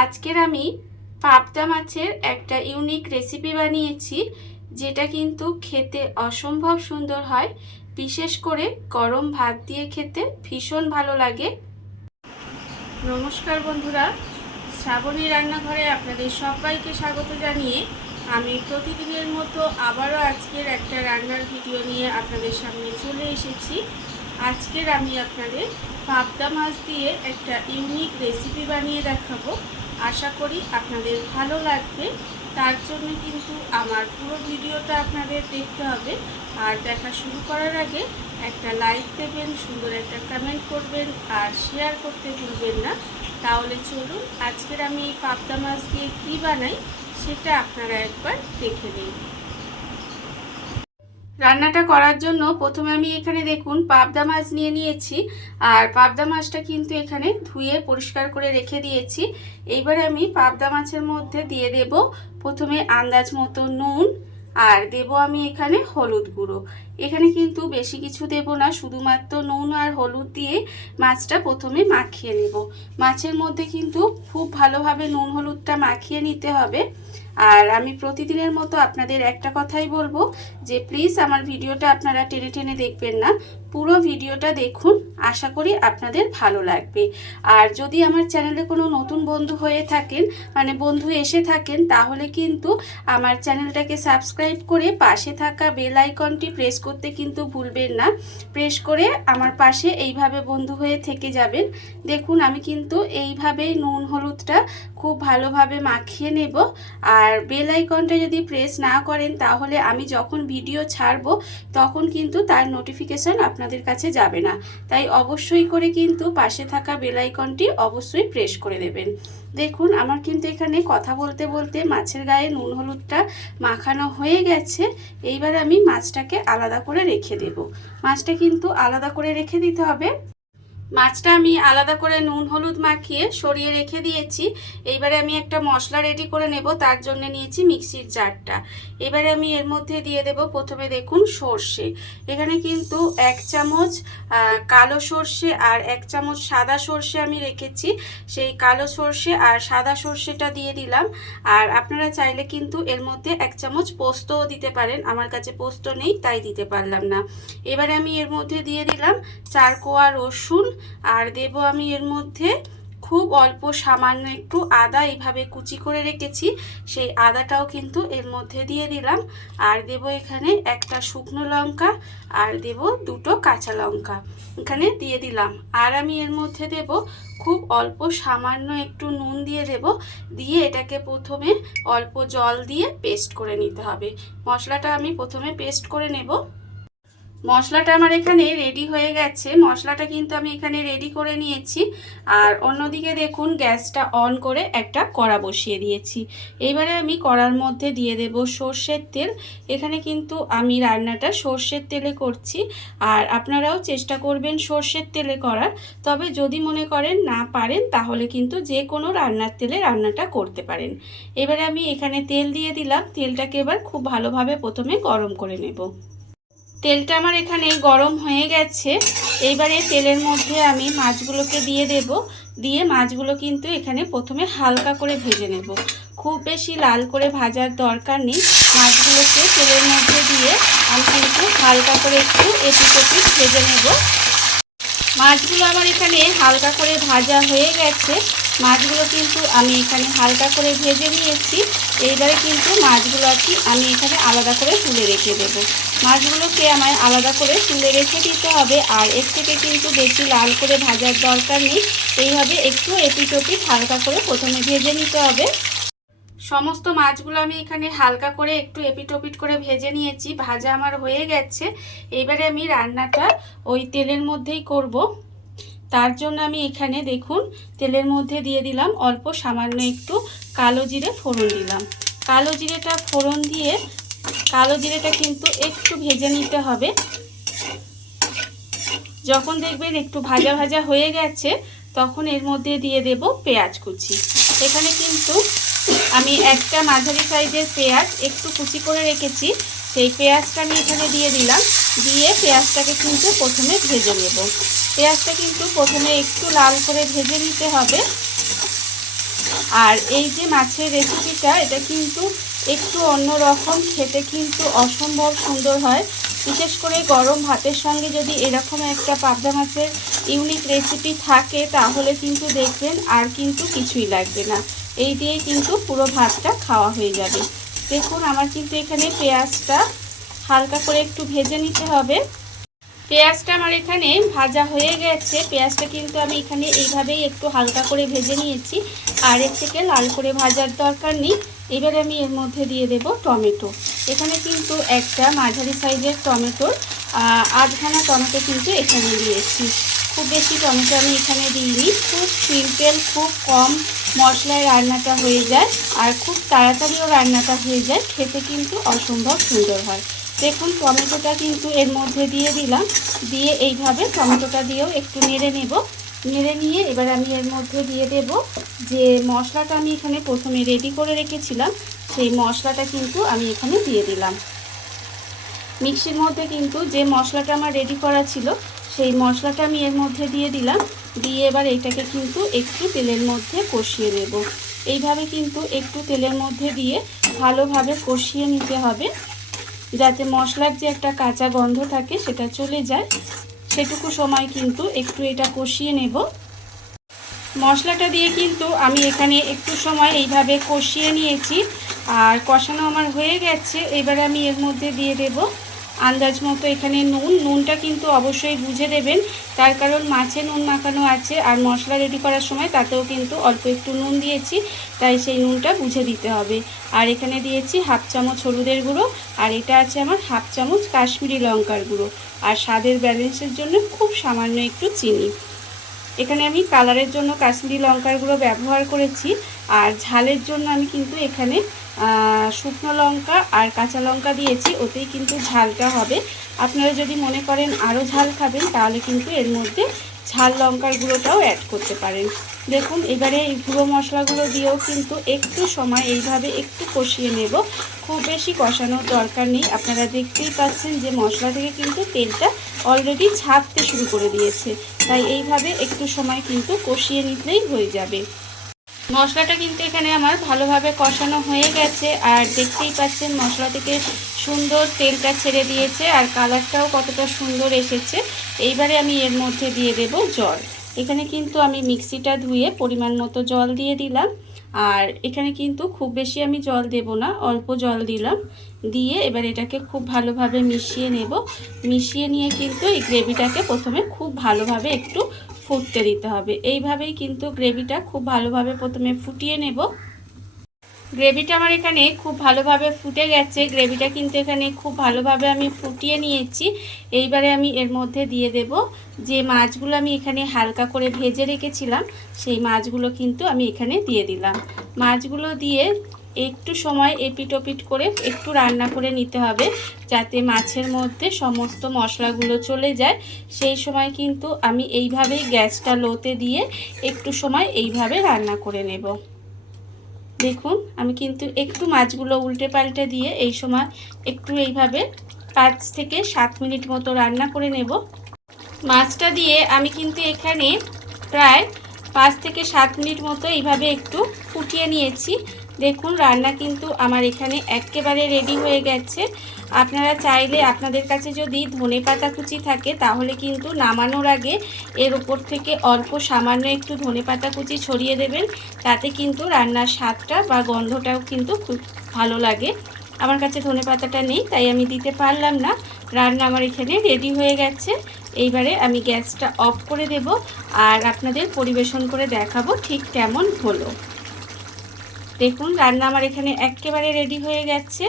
আজকের আমি পাবদা মাছের একটা ইউনিক রেসিপি বানিয়েছি, যেটা কিন্তু খেতে অসম্ভব সুন্দর হয়। বিশেষ করে গরম ভাত দিয়ে খেতে ভীষণ ভালো লাগে। নমস্কার বন্ধুরা, শ্রাবণী রান্নাঘরে আপনাদের সবাইকে স্বাগত জানিয়ে আমি প্রতিদিনের মতো আবারও আজকের একটা রান্নার ভিডিও নিয়ে আপনাদের সামনে চলে এসেছি। আজকের আমি আপনাদের পাবদা মাছ দিয়ে একটা ইউনিক রেসিপি বানিয়ে দেখাবো। আশা করি আপনাদের ভালো লাগবে। তার জন্য কিন্তু আমার পুরো ভিডিওটা আপনাদের দেখতে হবে। আর দেখা শুরু করার আগে একটা লাইক দেবেন, সুন্দর একটা কমেন্ট করবেন, আর শেয়ার করতে ভুলবেন না। তাহলে চলুন, আজকের আমি পাবদা মাছ দিয়ে কী বানাই, সেটা আপনারা একবার দেখে নিন। রান্নাটা করার জন্য প্রথমে আমি এখানে দেখুন পাবদা মাছ নিয়ে নিয়েছি, আর পাবদা মাছটা কিন্তু এখানে ধুয়ে পরিষ্কার করে রেখে দিয়েছি। এইবার আমি পাবদা মাছের মধ্যে দিয়ে দেব প্রথমে আন্দাজ মতো নুন, আর দেব আমি এখানে হলুদ গুঁড়ো। এখানে কিন্তু বেশি কিছু দেব না, শুধুমাত্র নুন আর হলুদ দিয়ে মাছটা প্রথমে মাখিয়ে নেব। মাছের মধ্যে কিন্তু খুব ভালোভাবে নুন হলুদটা মাখিয়ে নিতে হবে। আর আমি প্রতিদিনের মতো আপনাদের একটা কথাই বলব যে, প্লিজ আমার ভিডিওটা আপনারা টেনে টেনে দেখবেন না। পুরো ভিডিওটা দেখুন, আশা করি আপনাদের ভালো লাগবে। আর যদি আমার চ্যানেলে কোনো নতুন বন্ধু হয়ে থাকেন মানে বন্ধু এসে থাকেন, তাহলে কিন্তু আমার চ্যানেলটাকে সাবস্ক্রাইব করে পাশে থাকা বেল আইকনটি প্রেস করতে কিন্তু ভুলবেন না। প্রেস করে আমার পাশে এইভাবে বন্ধু হয়ে থেকে যাবেন। দেখুন, আমি কিন্তু এইভাবেই নুন হলুদটা খুব ভালোভাবে মাখিয়ে নেব। আর বেল আইকনটা যদি প্রেস না করেন, তাহলে আমি যখন ভিডিও ছাড়ব, তখন কিন্তু তার নোটিফিকেশান আপনাদের কাছে যাবে না। তাই অবশ্যই করে কিন্তু পাশে থাকা বেল আইকনটি অবশ্যই প্রেস করে দেবেন। দেখুন, আমার কিন্তু এখানে কথা বলতে বলতে মাছের গায়ে নুন হলুদটা মাখানো হয়ে গেছে। এইবার আমি মাছটাকে আলাদা করে রেখে দেব। মাছটা কিন্তু আলাদা করে রেখে দিতে হবে। মাছটা আমি আলাদা করে নুন, হলুদ মাখিয়ে সরিয়ে রেখে দিয়েছি। এইবারে আমি একটা মশলা রেডি করে নেব, তার জন্য নিয়েছি মিক্সির জারটা। এবারে আমি এর মধ্যে দিয়ে দেব প্রথমে দেখুন সর্ষে। এখানে কিন্তু এক চামচ কালো সর্ষে আর এক চামচ সাদা সর্ষে আমি রেখেছি। সেই কালো সর্ষে আর সাদা সর্ষেটা দিয়ে দিলাম। আর আপনারা চাইলে কিন্তু এর মধ্যে এক চামচ পোস্তও দিতে পারেন। আমার কাছে পোস্ত নেই, তাই দিতে পারলাম না। এবারে আমি এর মধ্যে দিয়ে দিলাম চার কোয়া রসুন আর দেব আমি এর মধ্যে খুব অল্প সামান্য একটু আদা এইভাবে কুচি করে রেখেছি। সেই আদাটাও কিন্তু এর মধ্যে দিয়ে দিলাম। আর দেব এখানে একটা শুকনো লঙ্কা আর দেব দুটো কাঁচা লঙ্কা এখানে দিয়ে দিলাম। আর আমি এর মধ্যে দেব খুব অল্প সামান্য একটু নুন দিয়ে দেব। দিয়ে এটাকে প্রথমে অল্প জল দিয়ে পেস্ট করে নিতে হবে। মশলাটা আমি প্রথমে পেস্ট করে নেব। মশলাটা আমার এখানে রেডি হয়ে গেছে। মশলাটা কিন্তু আমি এখানে রেডি করে নিয়েছি। আর অন্যদিকে দেখুন, গ্যাসটা অন করে একটা কড়া বসিয়ে দিয়েছি। এইবারে আমি কড়ার মধ্যে দিয়ে দেব সর্ষের তেল। এখানে কিন্তু আমি রান্নাটা সর্ষের তেলে করছি। আর আপনারাও চেষ্টা করবেন সর্ষের তেলে করার। তবে যদি মনে করেন না পারেন, তাহলে কিন্তু যে কোনো রান্নার তেলে রান্নাটা করতে পারেন। এবারে আমি এখানে তেল দিয়ে দিলাম। তেলটাকে এবার খুব ভালোভাবে প্রথমে গরম করে নেব। তেলটা আমার এখানে গরম হয়ে গেছে। এইবারে তেলের মধ্যে আমি মাছগুলোকে দিয়ে দেব। দিয়ে মাছগুলো কিন্তু এখানে প্রথমে হালকা করে ভেজে নেব। খুব বেশি লাল করে ভাজার দরকার নেই। মাছগুলোকে তেলের মধ্যে দিয়ে আমি কিন্তু হালকা করে একটু এপিকপি ভেজে নেব। মাছগুলো আমার এখানে হালকা করে ভাজা হয়ে গেছে। মাছগুলো কিন্তু আমি এখানে হালকা করে ভেজে নিয়েছি। এইবারে কিন্তু মাছগুলো কি আমি এখানে আলাদা করে তুলে রেখে দেবো। মাছগুলোকে আমায় আলাদা করে তুলে রেখে দিতে হবে। আর এর থেকে কিন্তু বেশি লাল করে ভাজার দরকার নেই। এইভাবে একটু এপিটোপিট হালকা করে প্রথমে ভেজে নিতে হবে। সমস্ত মাছগুলো আমি এখানে হালকা করে একটু এপিটোপিট করে ভেজে নিয়েছি। ভাজা আমার হয়ে গেছে। এইবারে আমি রান্নাটা ওই তেলের মধ্যেই করব। তার জন্য আমি এখানে দেখুন, তেলের মধ্যে দিয়ে দিলাম অল্প সামান্য একটু কালো জিরে ফোড়ন দিলাম। কালো জিরেটা ফোড়ন দিয়ে, কালো জিরেটা কিন্তু একটু ভেজে নিতে হবে। যখন দেখবেন একটু ভাজা ভাজা হয়ে গেছে, তখন এর মধ্যে দিয়ে দেব পেঁয়াজ কুচি। এখানে কিন্তু আমি একটা মাঝারি সাইজের পেঁয়াজ একটু কুচি করে রেখেছি। সেই পেঁয়াজটা আমি এখানে দিয়ে দিলাম। দিয়ে পেঁয়াজটাকে কিন্তু প্রথমে ভেজে নেব। পেঁয়াজটা কিন্তু প্রথমে একটু লাল করে ভেজে নিতে হবে। আর এই যে মাছের রেসিপিটা, এটা কিন্তু একটু অন্যরকম, খেতে কিন্তু অসম্ভব সুন্দর হয়। বিশেষ করে গরম ভাতের সঙ্গে যদি এরকম একটা পাবদা মাছের ইউনিক রেসিপি থাকে, তাহলে কিন্তু দেখবেন আর কিন্তু কিছুই লাগবে না। এই দিয়েই কিন্তু পুরো ভাতটা খাওয়া হয়ে যাবে। দেখুন, আমার কিন্তু এখানে পেঁয়াজটা হালকা করে একটু ভেজে নিতে হবে। পেঁয়াজটা আমার এখানে ভাজা হয়ে গেছে। পেঁয়াজটা কিন্তু আমি এখানে এইভাবেই একটু হালকা করে ভেজে নিয়েছি। আর এর থেকে লাল করে ভাজার দরকার নেই। এবারে আমি এর মধ্যে দিয়ে দেব টমেটো। এখানে কিন্তু একটা মাঝারি সাইজের টমেটোর আধখানা টমেটো কিন্তু এখানে দিয়েছি। খুব বেশি টমেটো আমি এখানে দিইনি। খুব সিম্পল, খুব কম মশলায় রান্নাটা হয়ে যায় আর খুব তাড়াতাড়িও রান্নাটা হয়ে যায়। খেতে কিন্তু অসম্ভব সুন্দর হয়। দেখুন, টমেটোটা কিন্তু এর মধ্যে দিয়ে দিলাম। দিয়ে এইভাবে টমেটোটা দিয়েও একটু নেড়ে নেব। নেড়ে নিয়ে এবার আমি এর মধ্যে দিয়ে দেব যে মশলাটা আমি এখানে প্রথমে রেডি করে রেখেছিলাম, সেই মশলাটা কিন্তু আমি এখানে দিয়ে দিলাম। মিক্সির মধ্যে কিন্তু যে মশলাটা আমার রেডি করা ছিল সেই মশলাটা আমি এর মধ্যে দিয়ে দিলাম। দিয়ে এবার এটাকে কিন্তু একটু তেলের মধ্যে কষিয়ে নেব। এইভাবে কিন্তু একটু তেলের মধ্যে দিয়ে ভালোভাবে কষিয়ে নিতে হবে। যাতে মশলার যে একটা কাঁচা গন্ধ থাকে সেটা চলে যায়। সেটুকু সময় কিন্তু একটু এটা কষিয়ে নেব। মশলাটা দিয়ে কিন্তু আমি এখানে একটু সময় এইভাবে কষিয়ে নিয়েছি। আর কষানো আমার হয়ে গেছে। এবার আমি এর মধ্যে দিয়ে দেব আন্দাজ মতো এখানে নুন। নুনটা কিন্তু অবশ্যই বুঝে দেবেন। তার কারণ মাছে নুন মাখানো আছে আর মশলা রেডি করার সময় তাতেও কিন্তু অল্প একটু নুন দিয়েছি, তাই সেই নুনটা বুঝে দিতে হবে। আর এখানে দিয়েছি হাফ চামচ হলুদের গুঁড়ো, আর এটা আছে আমার হাফ চামচ কাশ্মীরি লঙ্কার গুঁড়ো। আর স্বাদের ব্যালেন্সের জন্য খুব সামান্য একটু চিনি। এখানে আমি কালারের জন্য কাশ্মীরি লঙ্কার গুঁড়ো ব্যবহার করেছি, আর ঝালের জন্য আমি কিন্তু এখানে শুকনো লঙ্কা আর কাঁচা লঙ্কা দিয়েছি, ওতেই কিন্তু ঝালটা হবে। আপনারা যদি মনে করেন আরও ঝাল খাবেন, তাহলে কিন্তু এর মধ্যে ঝাল লঙ্কার গুঁড়োটাও অ্যাড করতে পারেন। দেখুন, এবারে এই গুঁড়ো মশলাগুলো দিয়েও কিন্তু একটু সময় এইভাবে একটু কষিয়ে নেব। খুব বেশি কষানোর দরকার নেই। আপনারা দেখতেই পাচ্ছেন যে মশলা থেকে কিন্তু তেলটা অলরেডি ছাড়তে শুরু করে দিয়েছে। তাই এইভাবে একটু সময় কিন্তু কষিয়ে নিলেই হয়ে যাবে। মশলাটা কিন্তু এখানে আমার ভালোভাবে কষানো হয়ে গেছে। আর দেখতেই পাচ্ছেন মশলা থেকে সুন্দর তেলটা ছেড়ে দিয়েছে আর কালারটাও কতটা সুন্দর এসেছে। এইবারে আমি এর মধ্যে দিয়ে দেব জল। এখানে কিন্তু আমি মিক্সিটা ধুয়ে পরিমাণ মতো জল দিয়ে দিলাম। আর এখানে কিন্তু খুব বেশি আমি জল দেব না, অল্প জল দিলাম। দিয়ে এবার এটাকে খুব ভালোভাবে মিশিয়ে নেব। মিশিয়ে নিয়ে কিন্তু এই গ্রেভিটাকে প্রথমে খুব ভালোভাবে একটু ফুটতে দিতে হবে। এইভাবেই কিন্তু গ্রেভিটা খুব ভালোভাবে প্রথমে ফুটিয়ে নেব। গ্রেভিটা আমার এখানে খুব ভালোভাবে ফুটে গেছে। গ্রেভিটা কিন্তু এখানে খুব ভালোভাবে আমি ফুটিয়ে নিয়েছি। এইবারে আমি এর মধ্যে দিয়ে দেব যে মাছগুলো আমি এখানে হালকা করে ভেজে রেখেছিলাম, সেই মাছগুলো কিন্তু আমি এখানে দিয়ে দিলাম। মাছগুলো দিয়ে একটু সময় এপিটোপিট করে একটু রান্না করে নিতে হবে যাতে মাছের মধ্যে সমস্ত মশলাগুলো চলে যায়। সেই সময় কিন্তু আমি এইভাবেই গ্যাসটা লোতে দিয়ে একটু সময় এইভাবে রান্না করে নেব। দেখুন, আমি কিন্তু একটু মাছগুলো উল্টে পাল্টে দিয়ে এই সময় একটু এইভাবে পাঁচ থেকে সাত মিনিট মতো রান্না করে নেব। মাছটা দিয়ে আমি কিন্তু এখানে প্রায় পাঁচ থেকে সাত মিনিট মতো এইভাবে একটু ফুটিয়ে নিয়েছি। দেখুন, রান্না কিন্তু আমার এখানে একেবারে রেডি হয়ে গেছে। আপনারা চাইলে আপনাদের কাছে যদি ধনে পাতা কুচি থাকে, তাহলে কিন্তু নামানোর আগে এর উপর থেকে অল্প সামান্য একটু ধনে পাতা কুচি ছড়িয়ে দেবেন। তাতে কিন্তু রান্নার স্বাদটা বা গন্ধটাও কিন্তু খুব ভালো লাগে। আমার কাছে ধনে পাতাটা নেই, তাই আমি দিতে পারলাম না। রান্না আমার এখানে রেডি হয়ে গেছে। এইবারে আমি গ্যাসটা অফ করে দেব আর আপনাদের পরিবেশন করে দেখাবো ঠিক কেমন হলো। দেখুন, রান্না আমার এখানে একেবারে রেডি হয়ে গেছে।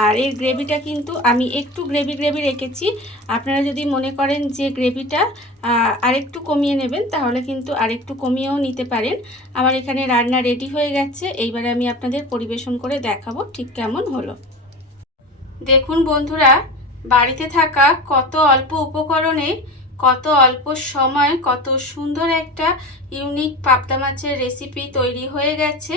আর এর গ্রেভিটা কিন্তু আমি একটু গ্রেভি গ্রেভি রেখেছি। আপনারা যদি মনে করেন যে গ্রেভিটা আরেকটু কমিয়ে নেবেন, তাহলে কিন্তু আরেকটু কমিয়েও নিতে পারেন। আমার এখানে রান্না রেডি হয়ে গেছে। এইবারে আমি আপনাদের পরিবেশন করে দেখাবো ঠিক কেমন হলো। দেখুন বন্ধুরা, বাড়িতে থাকা কত অল্প উপকরণে কত অল্প সময়, কত সুন্দর একটা ইউনিক পাবদা মাছের রেসিপি তৈরি হয়ে গেছে।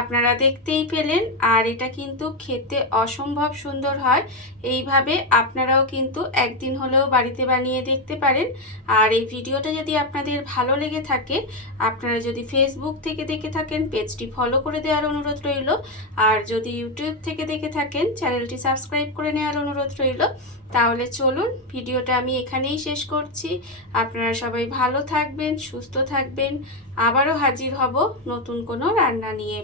আপনারা দেখতেই পেলেন, আর এটা কিন্তু খেতে অসম্ভব সুন্দর হয়। এইভাবে আপনারাও কিন্তু একদিন হলেও বাড়িতে বানিয়ে দেখতে পারেন। আর এই ভিডিওটা যদি আপনাদের ভালো লেগে থাকে, আপনারা যদি ফেসবুক থেকে দেখে থাকেন, পেজটি ফলো করে দেওয়ার অনুরোধ রইল। আর যদি ইউটিউব থেকে দেখে থাকেন চ্যানেলটি সাবস্ক্রাইব করে নেওয়ার অনুরোধ রইল। তাহলে চলুন, ভিডিওটা আমি এখানেই শেষ করছি। আপনারা সবাই ভালো থাকবেন সুস্থ থাকবেন। আবারও হাজির হব নতুন কোনো রান্না নিয়ে।